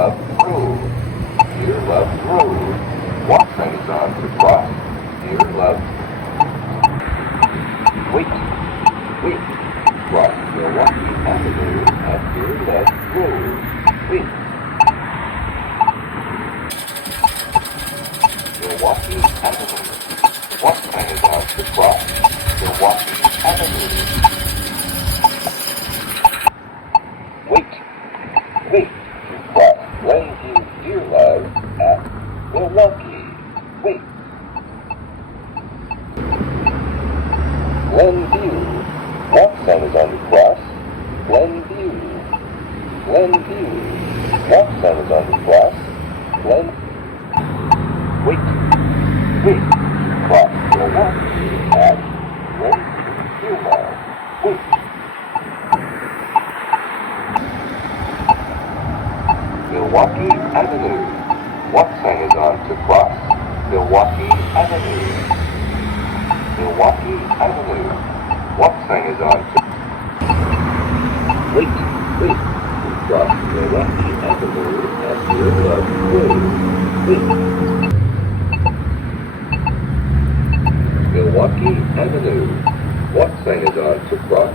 Dearlove Road. Dearlove Road. What train is on to cross? Dearlove. Wait. Wait. Cross Milwaukee Avenue at Dearlove Road. Wait. Milwaukee Avenue. What train is on to cross? Milwaukee Avenue. Wait. Wait. To cross Glenview Dearlove at Milwaukee. Wait. Glenview. What sign is on the cross? Glenview. Glenview. What sign is on the cross? Glen. Wait. Wait. Cross Milwaukee at Glenview Dearlove. Wait. Milwaukee Avenue. What sign is on to cross? Milwaukee Avenue. Milwaukee Avenue. What sign is on to... Wait, wait. To cross Milwaukee Avenue at Dearlove Road. Wait. Milwaukee Avenue. What sign is on to cross?